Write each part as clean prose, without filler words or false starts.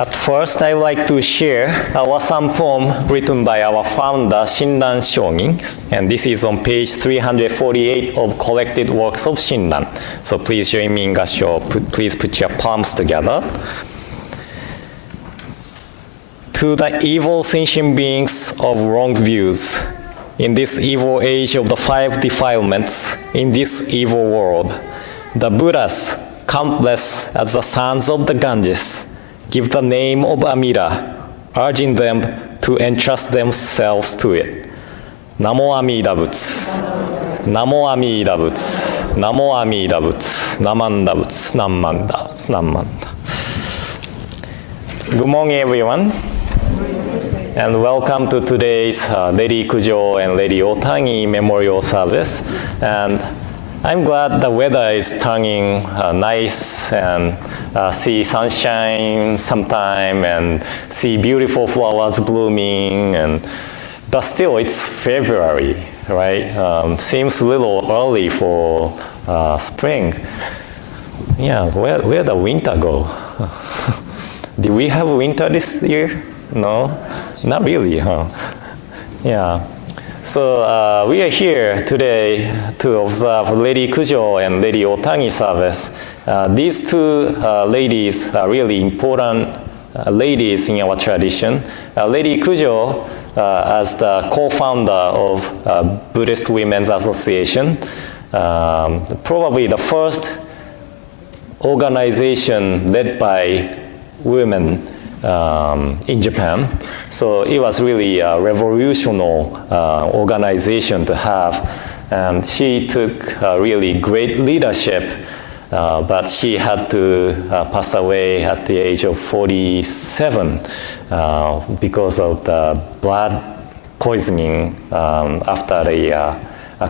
At first, I would like to share some poem written by our founder, Shinran Shogin, and this is on page 348 of Collected Works of Shinran. So please join me in gassho. Please put your palms together. To the evil sentient beings of wrong views, in this evil age of the five defilements, in this evil world, the Buddhas, countless as the sons of the Ganges, give the name of Amida, urging them to entrust themselves to it. Namo Amida Butsu. Namo Amida Butsu. Namo Amida Butsu. Namanda Butsu. Namanda Butsu. Namanda. Good morning, everyone. And welcome to today's Lady Kujo and Lady Otangi memorial service. And I'm glad the weather is turning nice and see sunshine sometime and see beautiful flowers blooming. But still, it's February, right? Seems a little early for spring. Yeah, where the winter go? Did we have winter this year? No, not really, huh? Yeah. So we are here today to observe Lady Kujo and Lady Otangi service. These two ladies are really important ladies in our tradition. Lady Kujo, as the co-founder of Buddhist Women's Association, probably the first organization led by women in Japan. So it was really a revolutionary organization to have. And she took really great leadership, but she had to pass away at the age of 47 because of the blood poisoning after a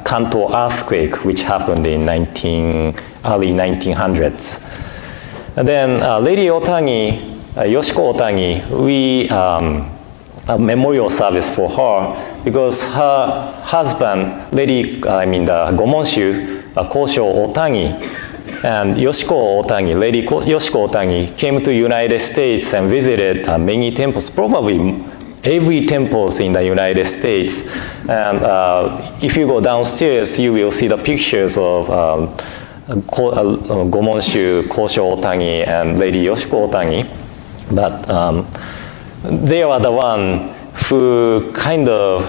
Kanto earthquake, which happened in early 1900s. And then Lady Otangi, Yoshiko Otangi, we a memorial service for her because her husband, the Gomonshu, Kosho Otangi, and Yoshiko Otangi, Lady Yoshiko Otangi, came to United States and visited many temples, probably every temples in the United States. And if you go downstairs, you will see the pictures of Gomonshu, Kosho Otangi, and Lady Yoshiko Otangi. But they are the one who kind of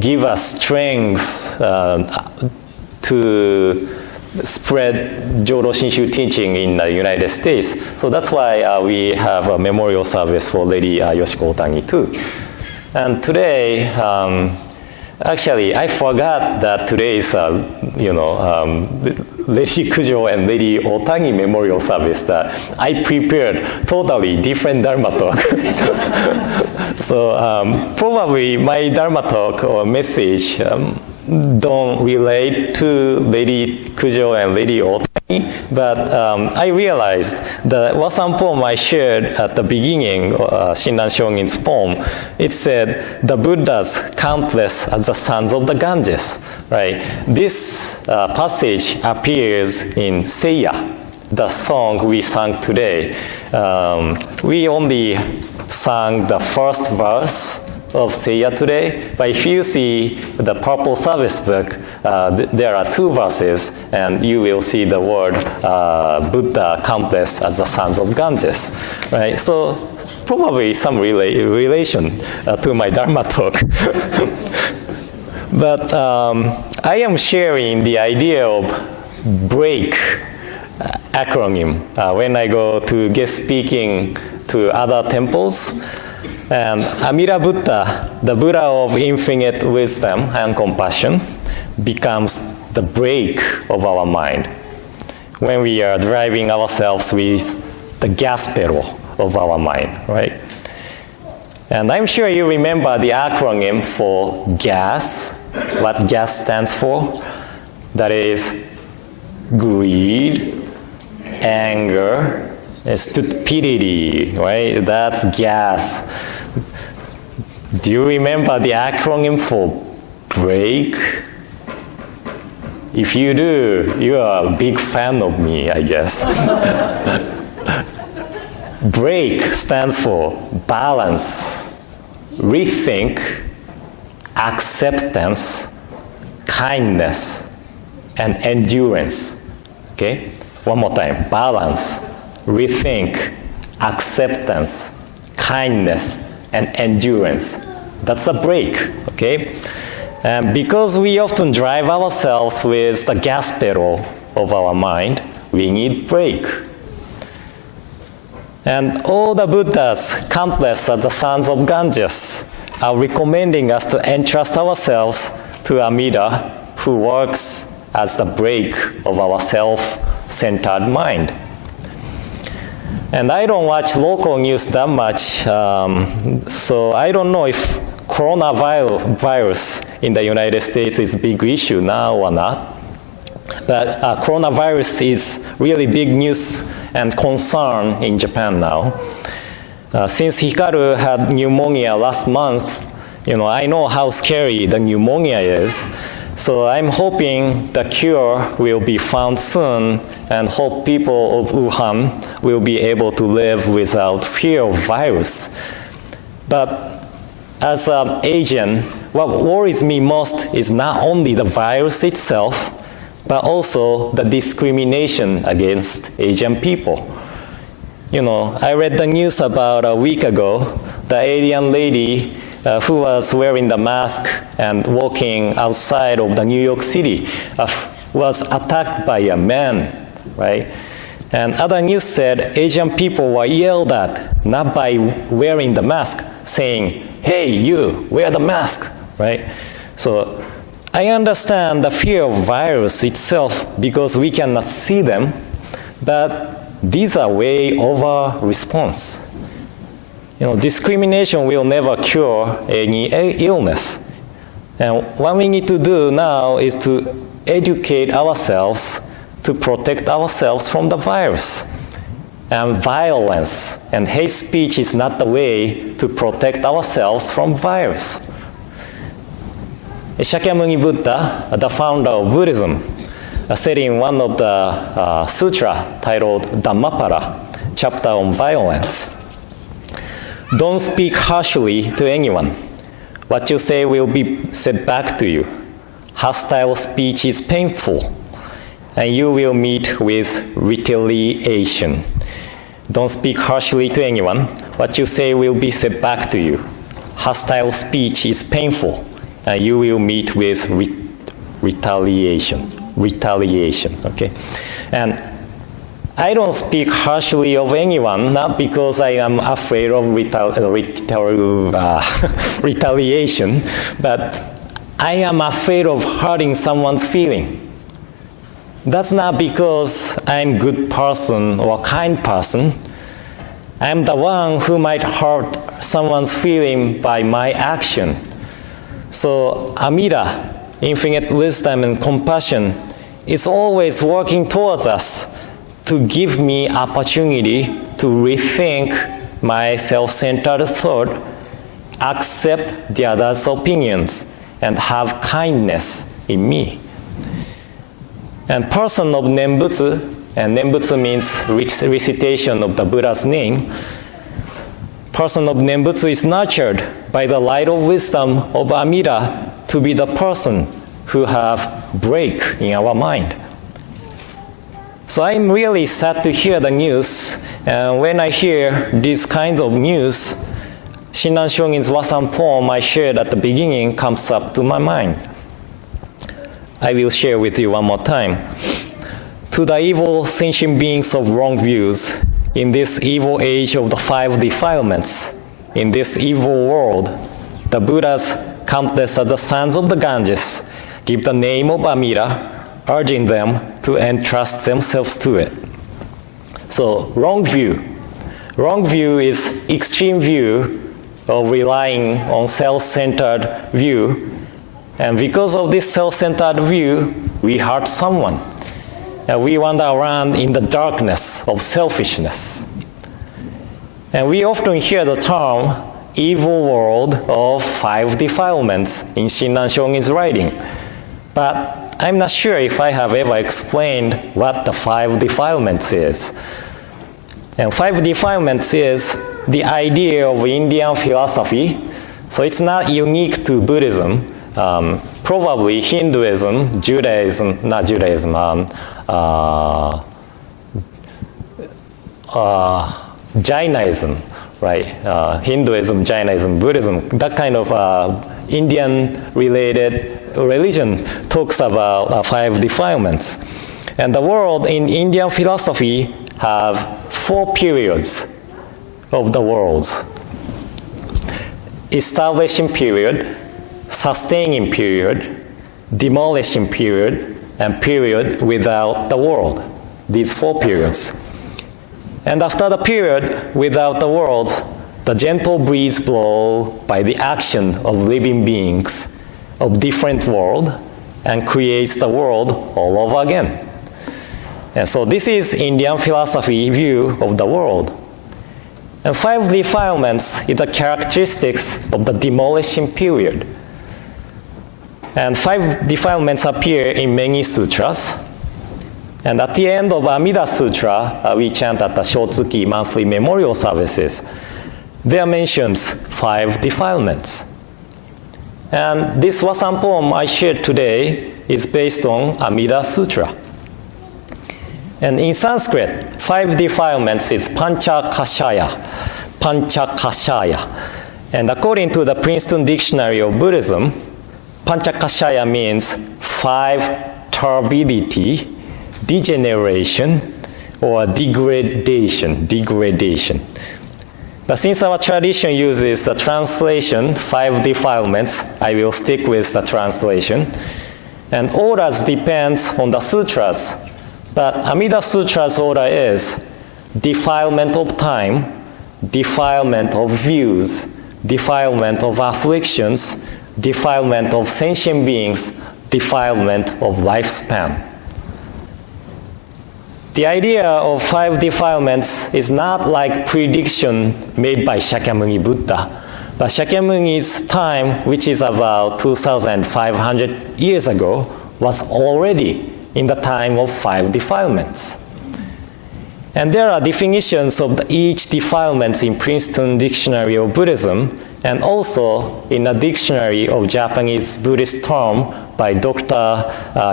give us strength to spread Jodo Shinshu teaching in the United States. So that's why we have a memorial service for Lady Yoshiko Otangi too. And today, actually, I forgot that today is, Lady Kujo and Lady Otangi memorial service that I prepared totally different Dharma talk. So probably my Dharma talk or message don't relate to Lady Kujo and Lady Otangi, but I realized that some poem I shared at the beginning, Shinran Shogin's poem, it said, the Buddhas countless as the sons of the Ganges, right? This passage appears in Seiya, the song we sang today. We only sang the first verse of Seiya today, but if you see the purple service book, there are two verses, and you will see the word Buddha countless as the sons of Ganges, right? So probably some relation to my Dharma talk. But I am sharing the idea of break acronym when I go to guest speaking to other temples. And Amida Buddha, the Buddha of infinite wisdom and compassion, becomes the brake of our mind when we are driving ourselves with the gas pedal of our mind, right? And I'm sure you remember the acronym for GAS, what GAS stands for. That is greed, anger, stupidity, right? That's GAS. Do you remember the acronym for break? If you do, you are a big fan of me, I guess. Break stands for balance, rethink, acceptance, kindness, and endurance. Okay? One more time. Balance, rethink, acceptance, kindness, and endurance. That's a break. Okay? And because we often drive ourselves with the gas pedal of our mind, we need brake. And all the Buddhas, countless are the sons of Ganges, are recommending us to entrust ourselves to Amida, who works as the brake of our self-centered mind. And I don't watch local news that much, so I don't know if coronavirus in the United States is a big issue now or not. But coronavirus is really big news and concern in Japan now. Since Hikaru had pneumonia last month, I know how scary the pneumonia is. So I'm hoping the cure will be found soon and hope people of Wuhan will be able to live without fear of virus. But as an Asian, what worries me most is not only the virus itself, but also the discrimination against Asian people. I read the news about a week ago, the Asian lady who was wearing the mask and walking outside of the New York City was attacked by a man, right? And other news said Asian people were yelled at, not by wearing the mask, saying, "Hey, you, wear the mask," right? So I understand the fear of virus itself because we cannot see them, but these are way over response. Discrimination will never cure any illness. And what we need to do now is to educate ourselves to protect ourselves from the virus. And violence and hate speech is not the way to protect ourselves from virus. Shakyamuni Buddha, the founder of Buddhism, said in one of the sutra titled Dhammapala, chapter on violence, "Don't speak harshly to anyone. What you say will be said back to you. Hostile speech is painful, and you will meet with retaliation. Don't speak harshly to anyone. What you say will be said back to you. Hostile speech is painful, and you will meet with retaliation. Okay? And I don't speak harshly of anyone, not because I am afraid of retaliation, but I am afraid of hurting someone's feeling. That's not because I'm a good person or a kind person. I'm the one who might hurt someone's feeling by my action. So Amida, infinite wisdom and compassion, is always working towards us to give me opportunity to rethink my self-centered thought, accept the other's opinions, and have kindness in me. And person of Nembutsu, and Nembutsu means recitation of the Buddha's name, person of Nembutsu is nurtured by the light of wisdom of Amida to be the person who have break in our mind. So I'm really sad to hear the news, and when I hear this kind of news, Shinran Shogin's Wasan poem I shared at the beginning comes up to my mind. I will share with you one more time. To the evil sentient beings of wrong views, in this evil age of the 5 defilements, in this evil world, the Buddhas, countless as the sons of the Ganges, give the name of Amida, urging them to entrust themselves to it. So, wrong view. Wrong view is extreme view of relying on self-centered view. And because of this self-centered view, we hurt someone. And we wander around in the darkness of selfishness. And we often hear the term evil world of 5 defilements in Shinran Shogin's writing. But I'm not sure if I have ever explained what the 5 defilements is. And 5 defilements is the idea of Indian philosophy. So it's not unique to Buddhism. Probably Hinduism, Judaism, not Judaism, Jainism, right? Hinduism, Jainism, Buddhism, that kind of Indian-related religion talks about 5 defilements. And the world in Indian philosophy have 4 periods of the worlds. Establishing period, sustaining period, demolishing period, and period without the world. These 4 periods. And after the period without the world, the gentle breeze blow by the action of living beings of different world and creates the world all over again. And so this is Indian philosophy view of the world. And 5 defilements is the characteristics of the demolishing period. And 5 defilements appear in many sutras. And at the end of Amida Sutra, we chant at the Shotsuki monthly memorial services. There mentions 5 defilements. And this Wasan poem I shared today is based on Amida Sutra. And in Sanskrit, 5 defilements is Pancha Kashaya. Pancha Kashaya. And according to the Princeton Dictionary of Buddhism, Pancha Kashaya means 5 turbidity, degeneration, or degradation. But since our tradition uses the translation, 5 defilements, I will stick with the translation. And orders depends on the sutras. But Amida Sutra's order is defilement of time, defilement of views, defilement of afflictions, defilement of sentient beings, defilement of lifespan. The idea of 5 defilements is not like prediction made by Shakyamuni Buddha, but Shakyamuni's time, which is about 2,500 years ago, was already in the time of 5 defilements. And there are definitions of each defilements in Princeton Dictionary of Buddhism, and also in a dictionary of Japanese Buddhist term by Dr.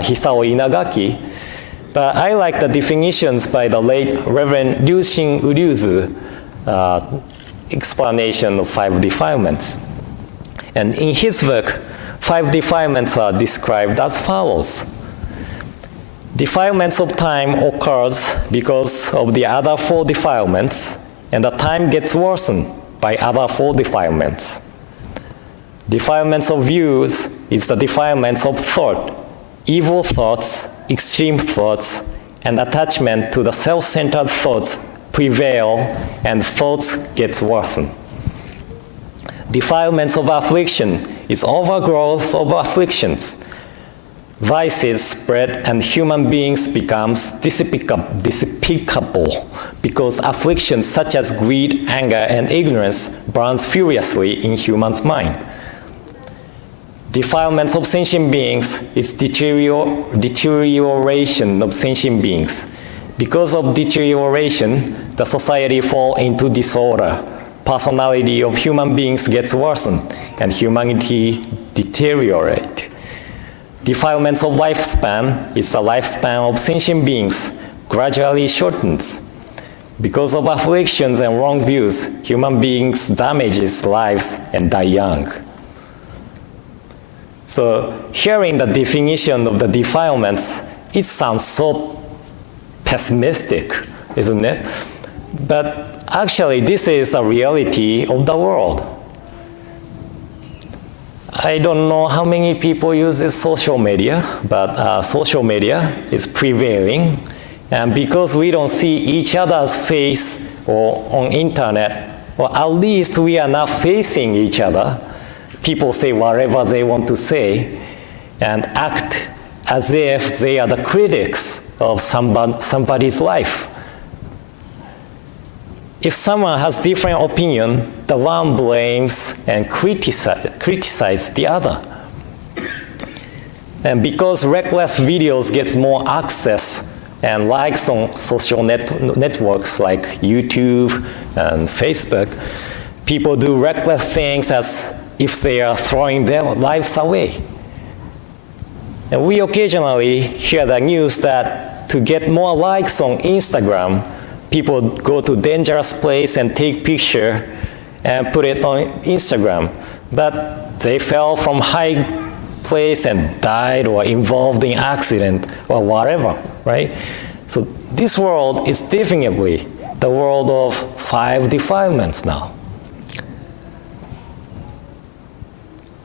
Hisao Inagaki. But I like the definitions by the late Reverend Ryushin Uryuzu explanation of 5 defilements. And in his book, 5 defilements are described as follows. Defilements of time occurs because of the other 4 defilements, and the time gets worsened by other 4 defilements. Defilements of views is the defilements of thought, evil thoughts, extreme thoughts, and attachment to the self-centered thoughts prevail, and thoughts gets worsened. Defilements of affliction is overgrowth of afflictions. Vices spread and human beings becomes despicable because afflictions such as greed, anger, and ignorance burns furiously in humans' mind. Defilements of sentient beings is deterioration of sentient beings. Because of deterioration, the society fall into disorder. Personality of human beings gets worsened, and humanity deteriorate. Defilements of lifespan is the lifespan of sentient beings gradually shortens. Because of afflictions and wrong views, human beings damages lives and die young. So hearing the definition of the defilements, it sounds so pessimistic, isn't it? But actually, this is a reality of the world. I don't know how many people use this social media, but social media is prevailing. And because we don't see each other's face or on internet, or at least we are not facing each other, people say whatever they want to say and act as if they are the critics of somebody's life. If someone has different opinion, the one blames and criticizes the other. And because reckless videos gets more access, and likes on social networks like YouTube and Facebook, people do reckless things as if they are throwing their lives away. And we occasionally hear the news that to get more likes on Instagram, people go to dangerous place and take picture and put it on Instagram. But they fell from high place and died or involved in accident or whatever, right? So this world is definitely the world of 5 defilements now.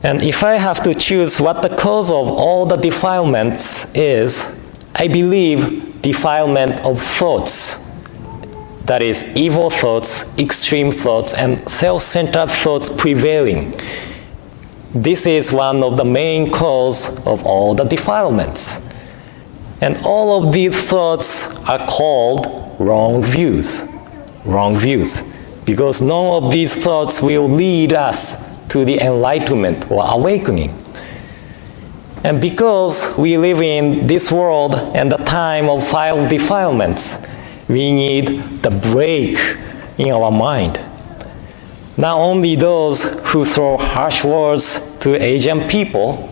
And if I have to choose what the cause of all the defilements is, I believe defilement of thoughts. That is, evil thoughts, extreme thoughts, and self-centered thoughts prevailing. This is one of the main causes of all the defilements. And all of these thoughts are called wrong views. Wrong views. Because none of these thoughts will lead us to the enlightenment or awakening. And because we live in this world and the time of 5 defilements, we need the break in our mind. Not only those who throw harsh words to Asian people,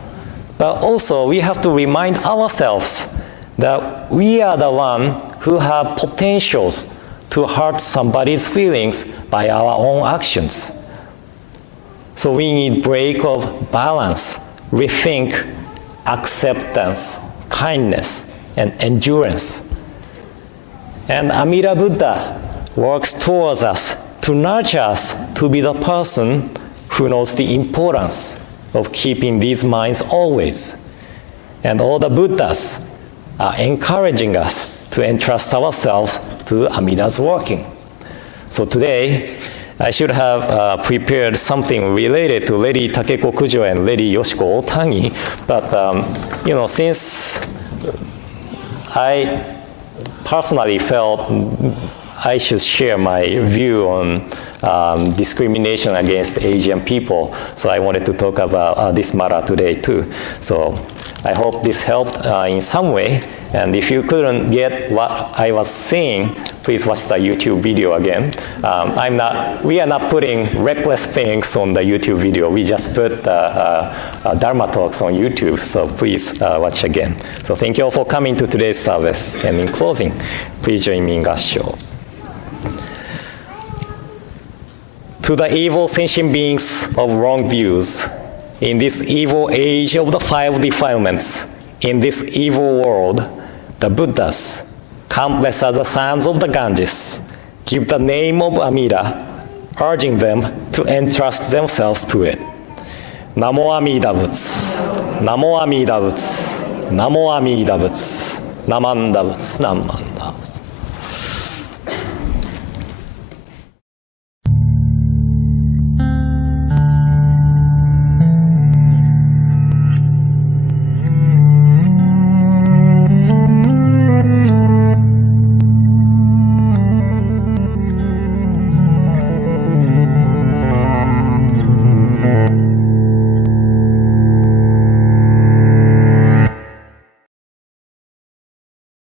but also we have to remind ourselves that we are the one who have potentials to hurt somebody's feelings by our own actions. So we need break of balance, rethink, acceptance, kindness, and endurance. And Amida Buddha works towards us to nurture us to be the person who knows the importance of keeping these minds always. And all the Buddhas are encouraging us to entrust ourselves to Amida's working. So today, I should have prepared something related to Lady Takeko Kujo and Lady Yoshiko Otangi, but since I personally felt I should share my view on discrimination against Asian people, so I wanted to talk about this matter today too. So I hope this helped in some way, and if you couldn't get what I was saying, please watch the YouTube video again. We are not putting reckless things on the YouTube video. We just put Dharma talks on YouTube, so please watch again. So thank you all for coming to today's service. And in closing, please join me in Gassho. To the evil sentient beings of wrong views, in this evil age of the 5 defilements, in this evil world, the Buddhas, countless as the sands of the Ganges, give the name of Amida, urging them to entrust themselves to it. Namo Amida Butsu, Namo Amida Butsu, Namo Amida Butsu, Namanda Butsu, Namman.